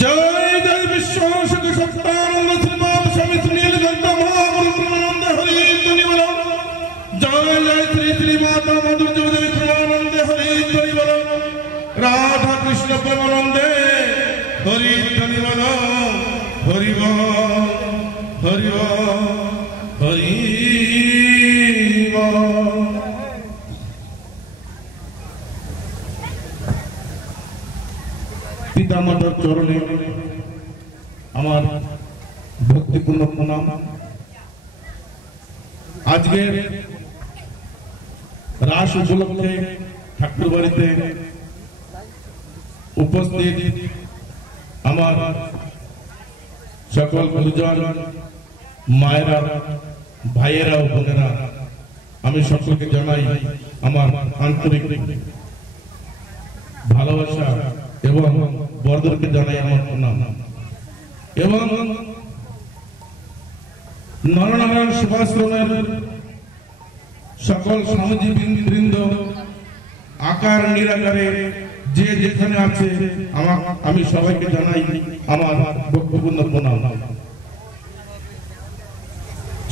जय जय विश्वासक सत्तानंद श्रीमान स्वामी सुनील गंगा महाप्रभु प्रेमानंद हरि ध्वनि बोलो। जय जय श्री श्री माता मधुर देवी प्रेमानंद हरि ध्वनि बोलो। राधा कृष्ण प्रेमानंदे हरि ध्वनि बोलो। हरि बोल हरि बोल हरि बोल। पिता मातार चरणे आमार भक्तिपूर्ण प्रणाम। आज के रास उपलक्षे ठाकुर बाड़ीते उपस्थित आमार सकल गुरुजन मायेरा भाइयेरा ओ बोनेरा आमी सकलके जानाई आमार आंतरिक भालोबासा एवं बड़देरके जानाई आमार प्रणाम एवं नरनारायण सेवाश्रमेर सकल स्वामीजी बृंद आकार निराकारे जे जेखाने आछे आमी सबाइके जानाई आमार भक्तिपूर्ण प्रणाम।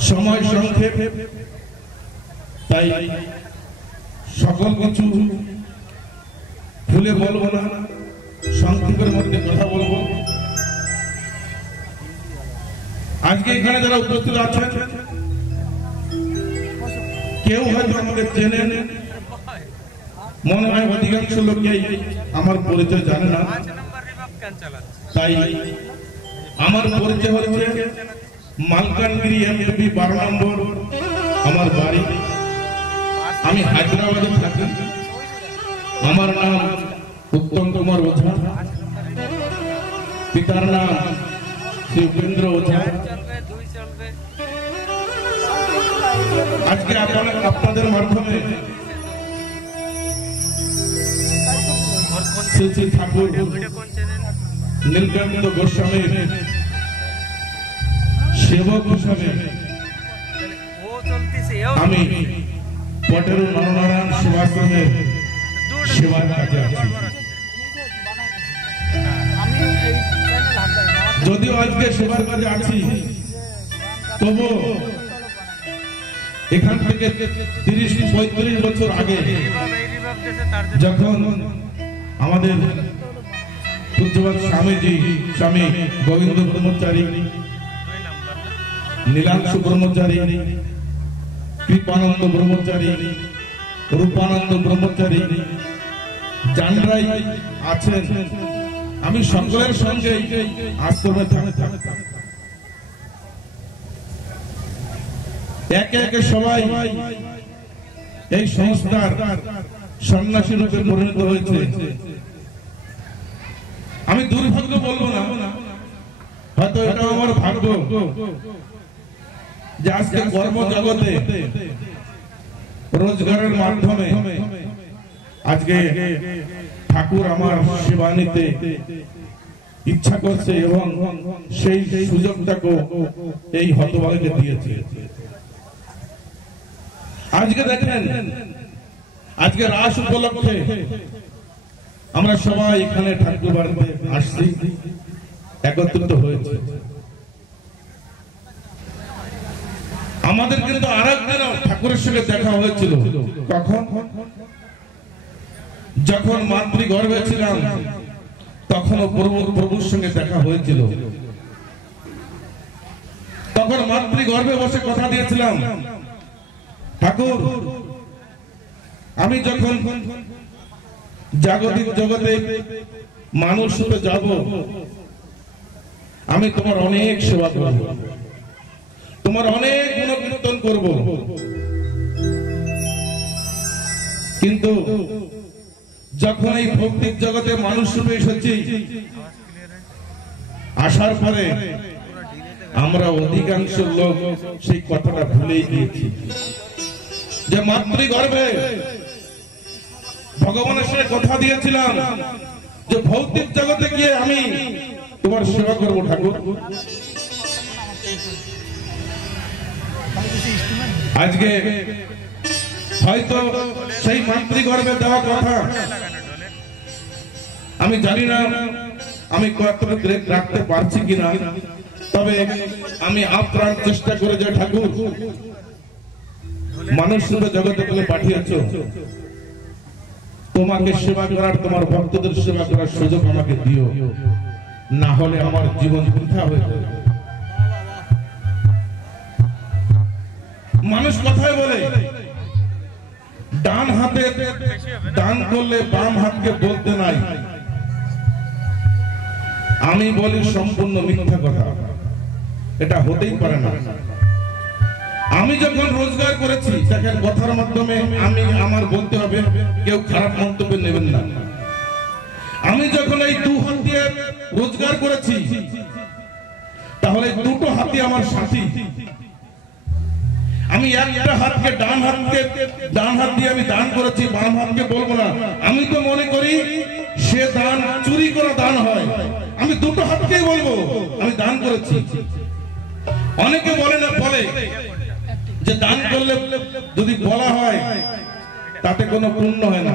समय संक्षेप ताई सकल किछु खुले बोलबो ना, संक्षेपेर मध्य कथा बोलबो। आज के एखाने जारा उपस्थित आछेन केउ हयतो आमाके चेनेन, मने हय अधिकांश लोकई आमार परिचय जाने ना। ताई आमार परिचय हच्छे मालकानगिरी एमपी 12 नम्बर आमार बाड़ी। आमी हायद्राबादे थाकी। आमार नाम उत्तम कुमार ओझा, पितार नाम श्री उपेंद्र ओझा। आज के आपनादेर माध्यमे श्री श्री ठाकुर नीलकंठ गोस्वामीर सेवक हिसाबे आमी पटेल नरनारायण सेवाश्रमेर सेवार काजे आछि। যদিও আজকে সেবার কাজে আছি তবু এখান থেকে 30-35 বছর আগে যখন আমাদের পূজ্যবাদ স্বামীজি স্বামী গোবিন্দ ব্রহ্মচারী, নীলাংশু ব্রহ্মচারী, কৃপানন্দ ব্রহ্মচারী, রূপানন্দ ব্রহ্মচারী জানরাই আছেন, আমি সকলের সঙ্গে আশ্রমে থাকতাম। একে একে সবাই এই সংস্থার সন্ন্যাসী রূপে পরিণত হয়েছে। আমি দুর্ভাগ্য বলবো না, হয়তো এটা আমার ভাগ্য যে আজকে কর্মজগতে রোজগারের মাধ্যমে আজকে ঠাকুর আমার সেবা নিতে ইচ্ছা করছে এবং সেই সুযোগটাকে এই হতভাগাকে দিয়েছে। আজকে দেখেন, আজকে রাস উপলক্ষে আমরা সবাই এখানে ঠাকুর বাড়িতে আসছি, একত্রিত হয়েছে। আমাদের কিন্তু আরেকদিন ঠাকুরের সঙ্গে দেখা হয়েছিল। কখন? যখন মাতৃগর্ভে ছিলাম তখনও প্রভুর সঙ্গে দেখা হয়েছিল। তখন মাতৃগর্ভে বসে কথা দিয়েছিলাম, ঠাকুর আমি যখন জাগতিক জগতে মানুষ হতে যাব আমি তোমার অনেক সেবা করব, তোমার অনেক গুণকীর্তন করব, কিন্তু যখন এই ভৌতিক জগতে মানুষ রূপে এসেছি আসার পরে আমরা অধিকাংশ লোক সেই কথাটা ভুলেই গিয়েছি যে মাতৃগর্ভে ভগবানের সাথে কথা দিয়েছিলাম যে ভৌতিক জগতে গিয়ে আমি তোমার সেবা করব ঠাকুর। আজকে হয়তো সেই মাতৃগর্ভে দেওয়া কথা আমি জানি না আমি কতটা রাখতে পারছি কিনা, তবে আমি আপ্রাণ চেষ্টা করে যে ঠাকুর মানুষ রূপে জগতে তুমি পাঠিয়েছ, তোমাকে সেবা করার, তোমার ভক্তদের সেবা করার সুযোগ আমাকে দিও, না হলে আমার জীবন বৃথা হয়ে যাবে। মানুষ কথায় বলে ডান হাতে দান করলে বাম হাতকে বলতে নাই। আমি বলি সম্পূর্ণ মিথ্যা কথা, এটা হতেই পারে না। আমি যখন রোজগার করেছি, দেখেন কথার মাধ্যমে আমি আমার বলতে হবে, কেউ খারাপ মন্তব্য নেবেন না। আমি যখন এই দু হাত দিয়ে রোজগার করেছি, তাহলে দুটো হাতই আমার সাথী। আমি একটা হাতকে ডান হাত দিয়ে আমি দান করেছি, বাম হাতকে বলবো না। আমি তো মনে করি সে দান চুরি করা দান হয়, আমি দুটো হাতকেই বলবো আমি দান করেছি। অনেকে বলে না, বলে যে দান করলে যদি বলা হয় তাতে কোনো পুণ্য হয় না।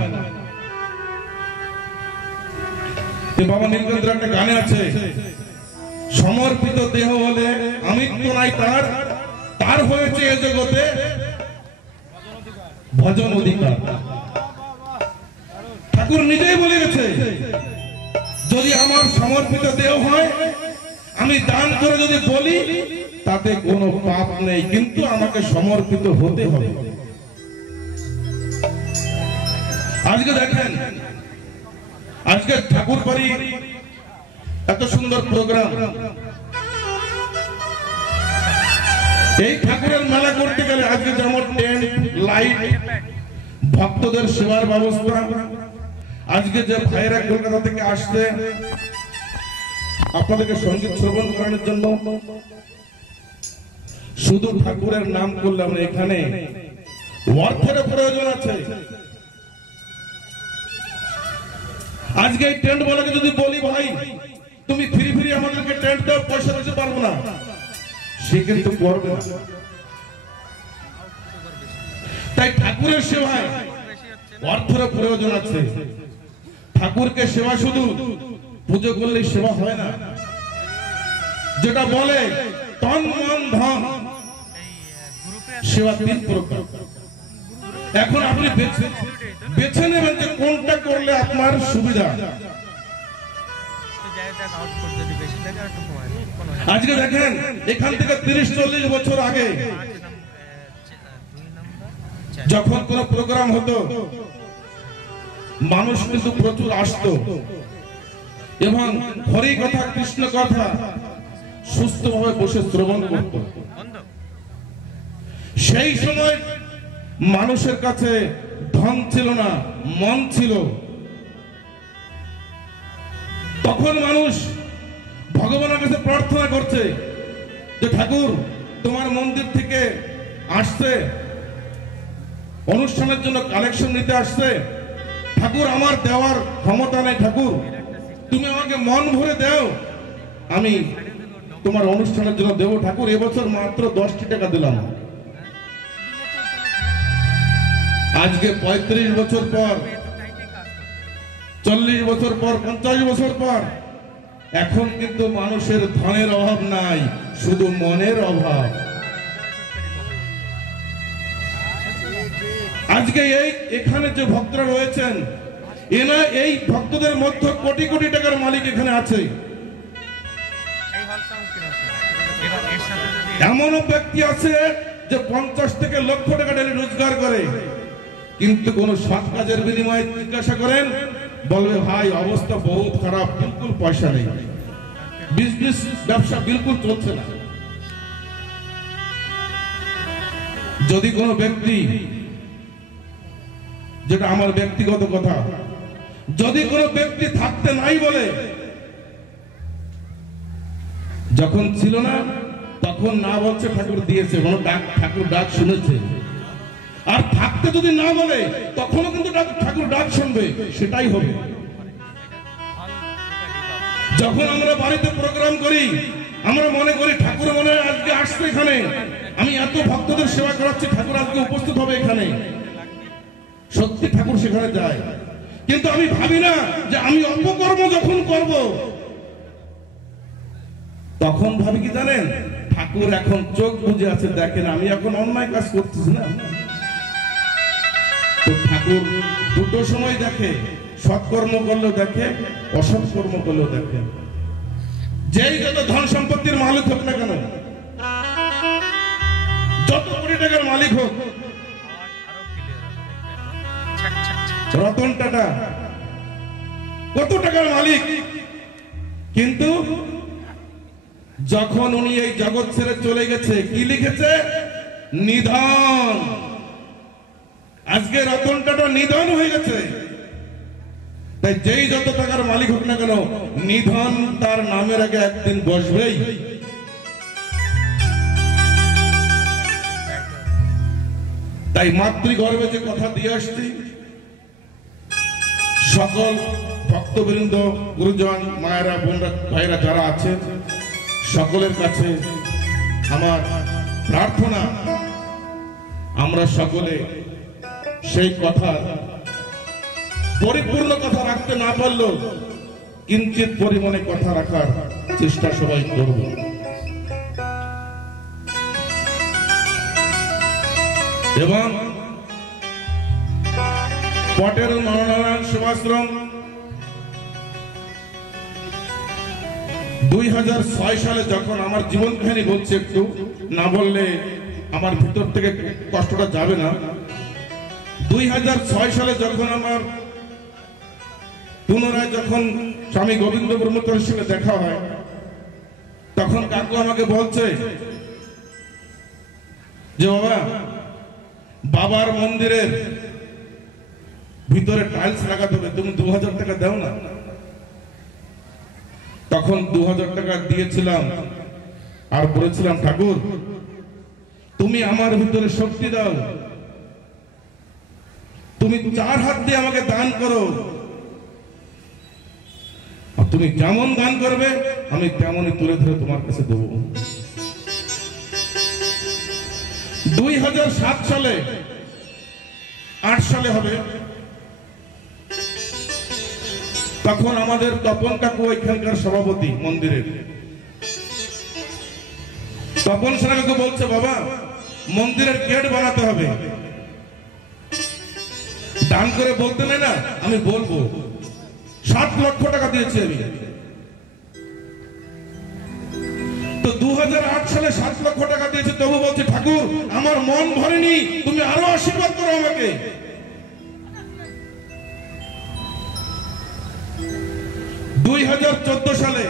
বাবা নীলকণ্ঠের একটা গানে আছে, সমর্পিত দেহ হলে আমিত্ব নাই তার, তার হয়েছে এ জগতে ভজন অধিকার। ঠাকুর নিজেই বলে গেছে, যদি আমার সমর্পিত দেহ হয়, আমি দান করে যদি বলি তাতে কোনো পাপ নেই, কিন্তু আমাকে সমর্পিত হতে হবে। আজকে দেখেন, আজকে ঠাকুর বাড়ি এত সুন্দর প্রোগ্রাম, এই ঠাকুরের মেলা করতে গেলে আজকে যেমন টেন্ট, লাইট, ভক্তদের সেবার ব্যবস্থা, আজকে যে ভাইরা কলকাতা থেকে আসছে আপনাদেরকে সঙ্গীত শ্রবণ করানোর জন্য, শুধু ঠাকুরের নাম করলাম না, এখানে অর্থের প্রয়োজন আছে। আজকে এই টেন্ট বলাকে যদি বলি, ভাই তুমি ফ্রি ফ্রি আমাদেরকে টেন্ট দাও, পয়সা দিতে পারবো না, সে কিন্তু করবে না। তাই ঠাকুরের সেবায় অর্থের প্রয়োজন আছে। ঠাকুরকে সেবা শুধু পুজো করলেই সেবা হয় না, যেটা বলে তন মন ধন সেবা 3 প্রকার। এখন আপনি বেছে নেবেন যে কোনটা করলে আপনার সুবিধা। আজকে দেখেন, এখান থেকে 30-40 বছর আগে যখন কোন প্রোগ্রাম হতো, মানুষ কিন্তু প্রচুর আসতো এবং হরি কথা, কৃষ্ণ কথা সুস্থভাবে বসে শ্রবণ করত। সেই সময় মানুষের কাছে ধন ছিল না, মন ছিল। তখন মানুষ ভগবানের কাছে প্রার্থনা করছে যে ঠাকুর তোমার মন্দির থেকে আসছে, অনুষ্ঠানের জন্য কালেকশন নিতে আসছে, ঠাকুর আমার দেওয়ার ক্ষমতা নেই, ঠাকুর তুমি আমাকে মন ভরে দাও, আমি তোমার অনুষ্ঠানের জন্য দেবো। ঠাকুর এবছর মাত্র 10টি টাকা দিলাম। আজকে 35 বছর পর, 40 বছর পর, 50 বছর পর, এখন কিন্তু মানুষের ধনের অভাব নাই, শুধু মনের অভাব। আজকে এখানে যে ভক্তরা রয়েছেন, এনা এই ভক্তদের মধ্যে কোটি কোটি টাকার মালিক এখানে আছে। এমনও ব্যক্তি আছে যে 50 থেকে লক্ষ টাকা ডেলি রোজগার করে, কিন্তু কোন সৎ কাজের বিনিময়ে জিজ্ঞাসা করেন, বলবে ভাই অবস্থা বহুত খারাপ, বিলকুল পয়সা নেই, বিজনেস ব্যবসা বিলকুল চলছে না। যদি কোনো ব্যক্তি, যেটা আমার ব্যক্তিগত কথা, যদি কোনো ব্যক্তি থাকতে নাই বলে, যখন ছিল না তখন না বলছে ঠাকুর দিয়েছে, কোনো ঠাকুর ডাক শুনেছে, আর থাকতে যদি না বলে তখনও কিন্তু ঠাকুর ডাক শুনবে, সেটাই হবে। যখন আমরা বাড়িতে প্রোগ্রাম করি, আমরা মনে করি ঠাকুর মনে হয় আজকে আসছে এখানে, আমি এত ভক্তদের সেবা করাচ্ছি, ঠাকুর আজকে উপস্থিত হবে এখানে। সত্যি ঠাকুর সেখানে যায়, কিন্তু আমি ভাবি না যে আমি অপকর্ম যখন করব তখন ভাবি কি জানেন, ঠাকুর এখন চোখ বুজে আছে, দেখেন আমি এখন অন্যায় কাজ করতেছি না। তো ঠাকুর দুটো সময় দেখে, সৎকর্ম করলেও দেখে, অসৎ কর্ম করলেও দেখে। যেই যত ধন সম্পত্তির মালিক হোক না কেন, যত কোটি টাকার মালিক হোক, রতন টাটা কত টাকার মালিক, কিন্তু যখন উনি এই জগৎ ছেড়ে চলে গেছে, কি লিখেছে? নিধন। আজকে রতন টাটা নিধন হয়ে গেছে। তাই যেই যত টাকার মালিক হোক না কেন, নিধন তার নামের আগে একদিন বসবেই। তাই মাতৃগর্ভে যে কথা দিয়ে আসছি, সকল ভক্তবৃন্দ, গুরুজন, মায়েরা, বোনরা, ভাইরা যারা আছেন, সকলের কাছে আমার প্রার্থনা, আমরা সকলে সেই কথা পরিপূর্ণ কথা রাখতে না পারলেও কিঞ্চিত পরিমাণে কথা রাখার চেষ্টা সবাই করব। এবং পটের নরনারায়ণ সেবাশ্রম 2006 সালে যখন, আমার জীবন কাহিনী বলছে, একটু না বললে আমার ভিতর থেকে কষ্টটা যাবে না। 2006 সালে যখন আমার পুনরায় যখন স্বামী গোবিন্দ ব্রহ্মচারীর সঙ্গে দেখা হয়, তখন কাকু আমাকে বলছে যে বাবা, বাবার মন্দিরের ভিতরে টাইলস লাগাতে হবে, তুমি 2000 টাকা দাও না। তখন 2000 টাকা দিয়েছিলাম আর বলেছিলাম, ঠাকুর তুমি আমার ভিতরে শক্তি দাও, তুমি 4 হাত দিয়ে আমাকে দান করো, তুমি যেমন দান করবে আমি তেমনই তুলে ধরে তোমার কাছে দেবো। 2007 সালে, 8 সালে হবে, তখন আমাদের তপন কাকু এখানকার সভাপতি মন্দিরের, তপন সেনা কাকু বলছে, বাবা মন্দিরের গেট বানাতে হবে, দান করে বলতে নেই না, আমি বলবো। 7 লক্ষ টাকা দিয়েছি আমি। তো 2008 সালে 7 লক্ষ টাকা দিয়েছি, তবু বলছি, ঠাকুর আমার মন ভরেনি, তুমি আরো আশীর্বাদ করো আমাকে। 2014 সালে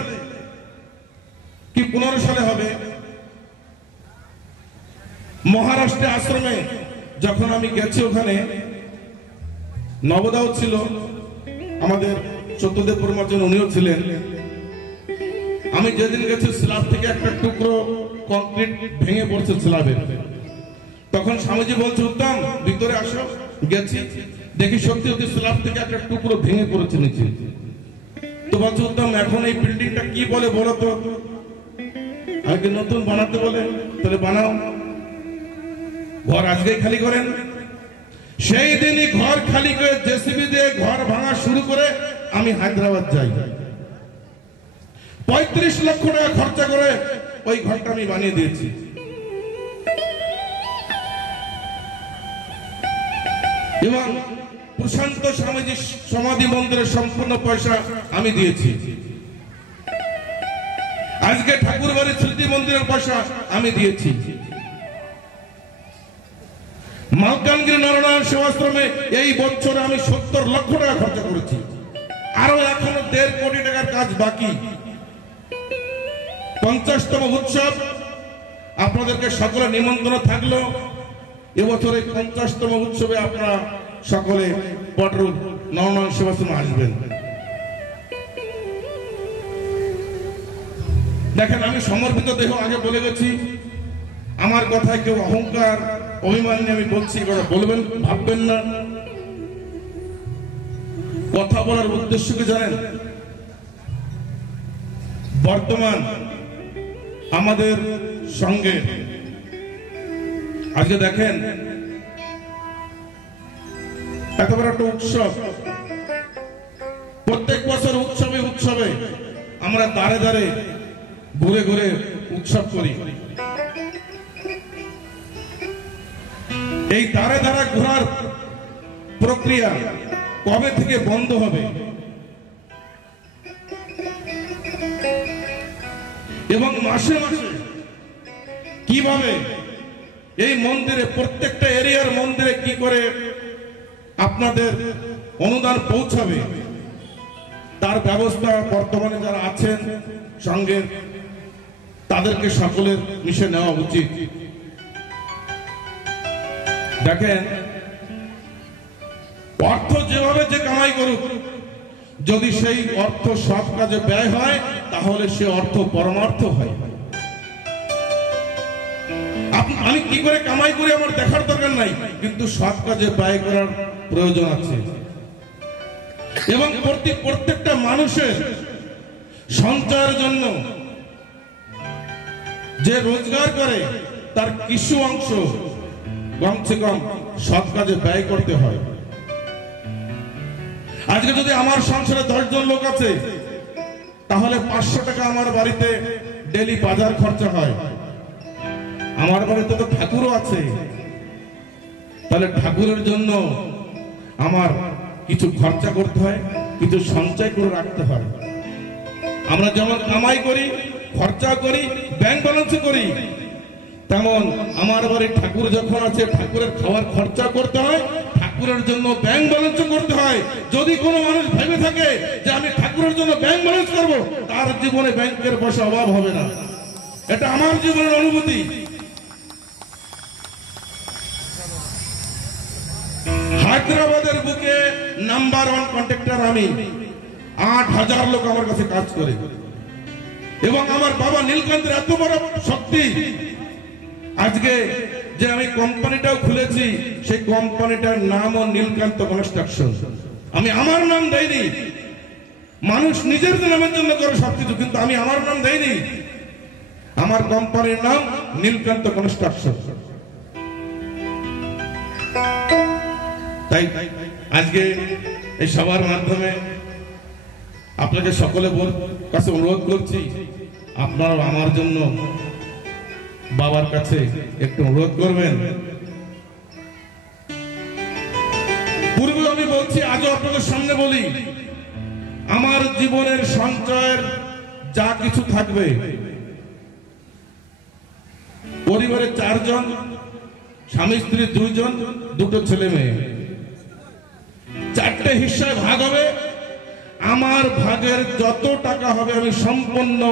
কি 15 সালে হবে, মহারাষ্ট্রে আশ্রমে যখন আমি গেছি, ওখানে নবদাও ছিল, আমাদের সত্যদেব পরমাচার্য উনিও ছিলেন। আমি যেদিন গেছি, স্ল্যাব থেকে একটা টুকরো কংক্রিট ভেঙে পড়ছে স্ল্যাবের। তখন স্বামীজি বলছে, উত্তম ভিতরে আসো। গেছি, দেখি সত্যি সত্যি স্ল্যাব থেকে একটা টুকরো ভেঙে পড়েছে নিচে। তো বলছে, উত্তম এখন এই বিল্ডিংটা কি বলে বলো তো? আগে নতুন বানাতে বলে, তাহলে বানাও। ঘর আজকেই খালি করেন। সেই দিনই ঘর খালি করে জেসিবি দিয়ে ঘর ভাঙা শুরু করে আমি হায়দ্রাবাদ যাই। 35 লক্ষ টাকা খরচা করে ওই ঘরটা আমি বানিয়ে দিয়েছি। এবং প্রশান্ত স্বামীজি সমাধি মন্দিরের সম্পূর্ণ পয়সা আমি দিয়েছি। আজকে ঠাকুর বাড়ির স্মৃতি মন্দিরের পয়সা আমি দিয়েছি। মালকানগিরি নারায়ণ সেবাশ্রমে এই বছরে আমি 70 লক্ষ টাকা খরচা করেছি। আরো এখনো 1.5 কোটি টাকার কাজ বাকি। 50তম উৎসব আপনাদেরকে সকলে নিমন্ত্রণ থাকলো। এবছর এই 50তম উৎসবে আপনারা সকলে পটরুল নারায়ণ সেবাশ্রমে আসবেন। দেখেন, আমি সমর্পিত দেহ আগে বলে গেছি। আমার কথায় কেউ অহংকার অভিমান নিয়ে আমি বলছি, কথা বলবেন ভাববেন না। কথা বলার উদ্দেশ্য কি জানেন? বর্তমান আমাদের সঙ্গে আজকে দেখেন এত বড় একটা উৎসব, প্রত্যেক বছর উৎসবে উৎসবে আমরা দাঁড়ে দাঁড়ে ঘুরে ঘুরে উৎসব করি। এই ধারে ধারে ঘোরার প্রক্রিয়া কবে থেকে বন্ধ হবে এবং মাসে মাসে কিভাবে এই মন্দিরে, প্রত্যেকটা এরিয়ার মন্দিরে কি করে আপনাদের অনুদান পৌঁছাবে তার ব্যবস্থা বর্তমানে যারা আছেন সঙ্গে তাদেরকে সকলের মিশে নেওয়া উচিত। দেখেন, অর্থ যেভাবে যে কামাই করুক, যদি সেই অর্থ সৎ কাজে ব্যয় হয় তাহলে সে অর্থ পরমার্থ হয়। আমি কি করে কামাই করি আমার দেখার দরকার নাই, কিন্তু সৎ কাজে ব্যয় করার প্রয়োজন আছে। এবং প্রত্যেকটা মানুষের সঞ্চয়ের জন্য যে রোজগার করে তার কিছু অংশ কমসে কম সৎ কাজে ব্যয় করতে হয়। আজকে যদি আমার সংসারে 10 জন লোক আছে তাহলে 500 টাকা আমার বাড়িতে ডেলি বাজার খরচা হয়। আমার বাড়িতে তো ঠাকুরও আছে, তাহলে ঠাকুরের জন্য আমার কিছু খরচা করতে হয়, কিছু সঞ্চয় করে রাখতে হয়। আমরা যেমন কামাই করি, খরচা করি, ব্যাংক ব্যালেন্স করি, তেমন আমার বাড়ির ঠাকুর যখন আছে ঠাকুরের খাওয়ার খরচা করতে হয়, ঠাকুরের জন্য ব্যাংক ব্যালেন্স করতে হয়। যদি কোনো মানুষ ভেবে থাকে যে আমি ঠাকুরের জন্য ব্যাংক ব্যালেন্স করব, তার জীবনে ব্যাংকের পয়সা অভাব হবে না। এটা আমার জীবনের অনুভূতি। হায়দ্রাবাদের বুকে নাম্বার 1 কন্ট্রাক্টর আমি। 8000 লোক আমার কাছে কাজ করে এবং আমার বাবা নীলকান্তের এত বড় শক্তি, আজকে যে আমি কোম্পানিটাও খুলেছি সেই কোম্পানিটার নামও নীলকান্ত কনস্ট্রাকশন। আমি আমার নাম দেইনি, মানুষ নিজের নামের জন্য করে সবকিছু, কিন্তু আমি আমার নাম দেইনি। আমার কোম্পানির নাম নীলকান্ত কনস্ট্রাকশন। তাই আজকে এই সবার মাধ্যমে আপনাকে সকলে কাছে অনুরোধ করছি, আপনারা আমার জন্য বাবার কাছে একটু অনুরোধ করবেন। পূর্বে আমি বলছি, আজও আপনাদের সামনে বলি, আমার জীবনের সঞ্চয়ের যা কিছু থাকবে, পরিবারে 4 জন, স্বামী স্ত্রী 2 জন, 2 ছেলে মেয়ে, 4টে হিস্সায় ভাগ হবে। আমার ভাগের যত টাকা হবে আমি সম্পূর্ণ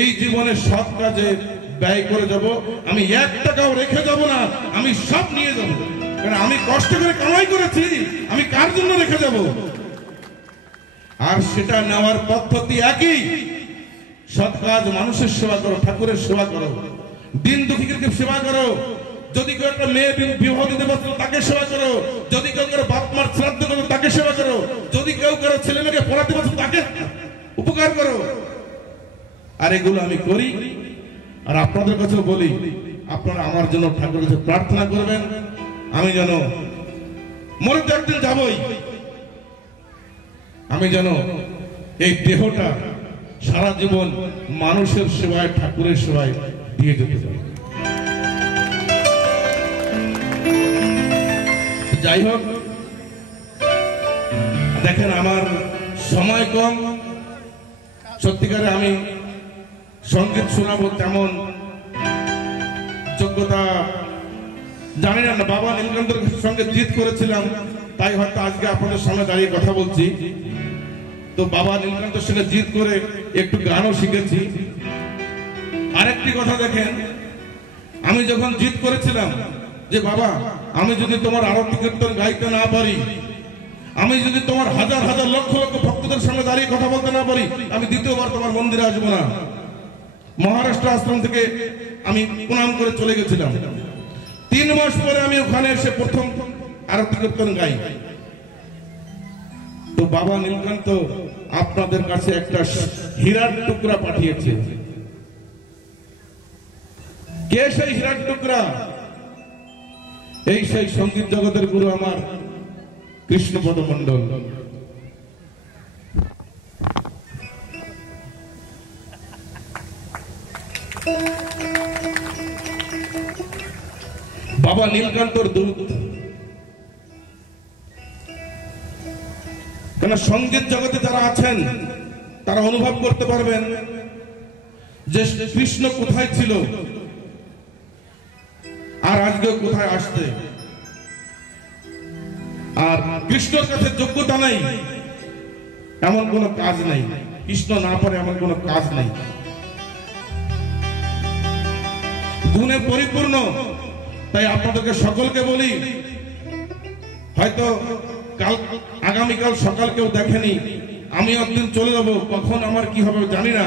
এই জীবনে সৎ কাজে ব্যয় করে যাব। আমি 1 টাকাও রেখে যাব না, আমি সব নিয়ে যাব। কারণ আমি কষ্ট করে কামাই করেছি, আমি কার জন্য রেখে যাব? আর সেটা নেওয়ার পদ্ধতি একই, সৎ কাজ, মানুষের সেবা করো, ঠাকুরের সেবা করো, দিন দুঃখীকে সেবা করো। যদি কেউ একটা মেয়ে বিবাহ দিতে পারছো তাকে সেবা করো, যদি কেউ কারো বাপ মার শ্রাদ্ধ করো তাকে সেবা করো, যদি কেউ কারো ছেলে মেয়েকে পড়াতে পারছো তাকে উপকার করো। আর এগুলো আমি করি। আর আপনাদের কাছে বলি, আপনারা আমার জন্য ঠাকুরের কাছে প্রার্থনা করবেন, আমি যেন মরে তো একদিন যাবই, আমি যেন এই দেহটা সারা জীবন মানুষের সেবায়, ঠাকুরের সেবায় দিয়ে যেতে পারি। যাই হোক, দেখেন আমার সময় কম, সত্যিকারে আমি সঙ্গীত শোনাবো তেমন যোগ্যতা জানি না। বাবা নীলকান্তের সঙ্গে জিত করেছিলাম, তাই হয়তো আজকে আপনাদের সামনে দাঁড়িয়ে কথা বলছি। তো বাবা নীলকান্তের সঙ্গে জিত করে একটু গানও শিখেছি। আরেকটি কথা দেখেন, আমি যখন জিত করেছিলাম যে বাবা, আমি যদি তোমার আরতি কীর্তন গাইতে না পারি, আমি যদি তোমার হাজার হাজার লক্ষ লক্ষ ভক্তদের সামনে দাঁড়িয়ে কথা বলতে না পারি, আমি দ্বিতীয়বার তোমার মন্দিরে আসবো না। মহারাষ্ট্র আশ্রম থেকে আমি প্রণাম করে চলে গেছিলাম। 3 মাস পরে আমি ওখানে এসে প্রথম আরতি কীর্তন গাই। তো বাবা নীলকান্ত আপনাদের কাছে একটা হীরার টুকরা পাঠিয়েছে। কে সেই হীরার টুকরা? এই সেই সঙ্গীত জগতের গুরু আমার কৃষ্ণপদ মন্ডল। বাবা নীলকান্তর দূত। কেন সঙ্গীত জগতে যারা আছেন তারা অনুভব করতে পারবেন যে কৃষ্ণ কোথায় ছিল আর আজকে কোথায় আসছে। আর কৃষ্ণর কাছে যোগ্যতা নেই এমন কোন কাজ নেই, কৃষ্ণ না পারে এমন কোন কাজ নেই। গুণে পরিপূর্ণ। তাই আপনাদেরকে সকলকে বলি, হয়তো কাল আগামীকাল সকাল কেউ দেখেনি, আমি একদিন চলে যাব, কখন আমার কি হবে জানি না।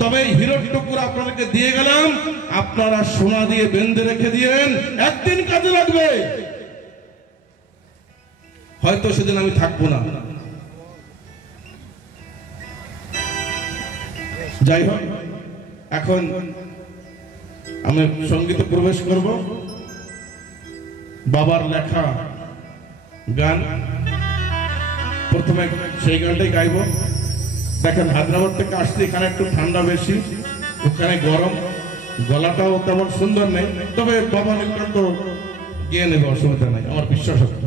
তবে হিরোর টুকরা আপনাদেরকে দিয়ে গেলাম, আপনারা সোনা দিয়ে বেঁধে রেখে দিয়েন, একদিন কাজে লাগবে। হয়তো সেদিন আমি থাকবো না। যাই হোক, এখন আমি সঙ্গীতে প্রবেশ করব। বাবার লেখা গান, প্রথমে সেই গানটাই গাইব। দেখেন হায়দ্রাবাদ থেকে আসছে, এখানে একটু ঠান্ডা বেশি, ওখানে গরম, গলাটাও তেমন সুন্দর নেই, তবে বাবা নীলকান্ত গিয়ে নেবে, অসুবিধা নাই, আমার বিশ্বাস আছে।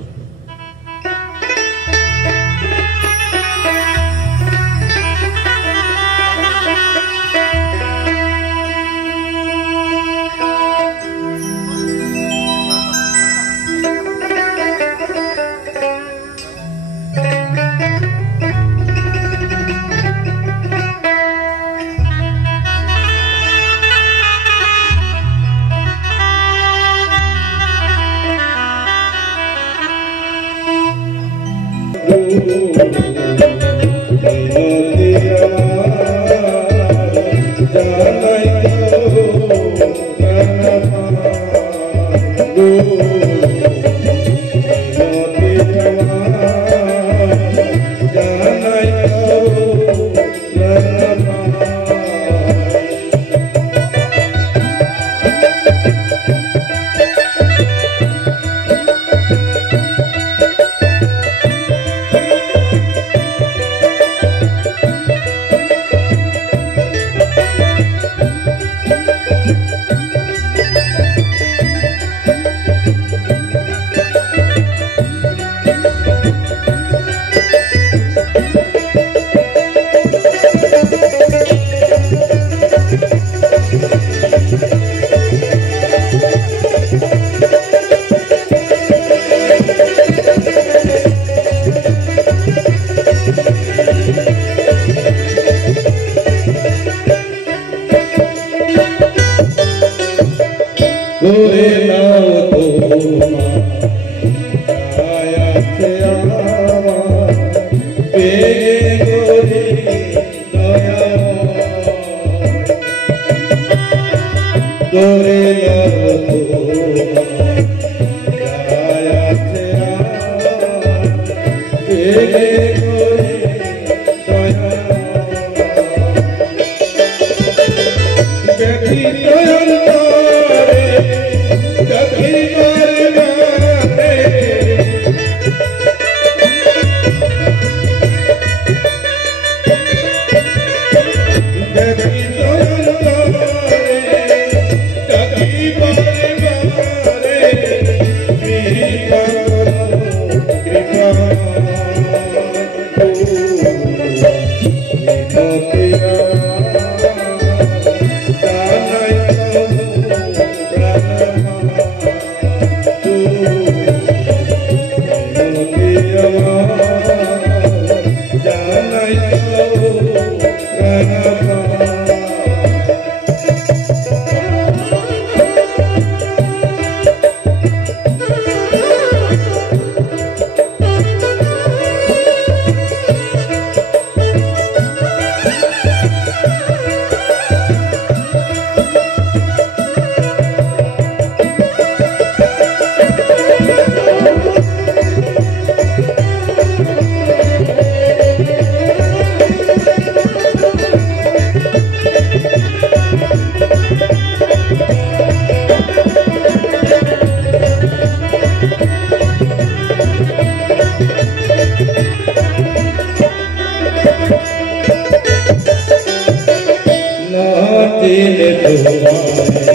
দিনে তোমায়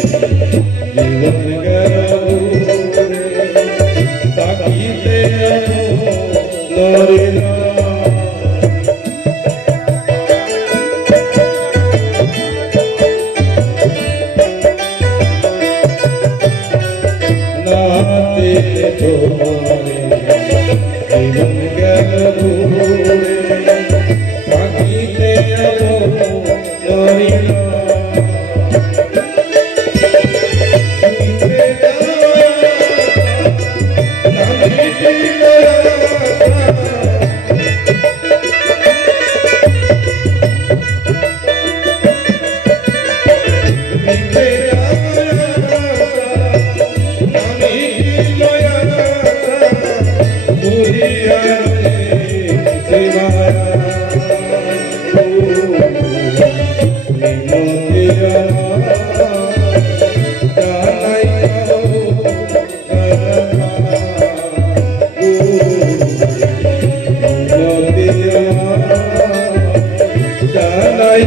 জীবন গেল তাকিতে নরে না দিনে তোমায় জীবন গেল তাকিতে নরে না Janai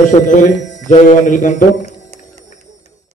জয় সত্যরি, জয় বাবা নীলকান্ত।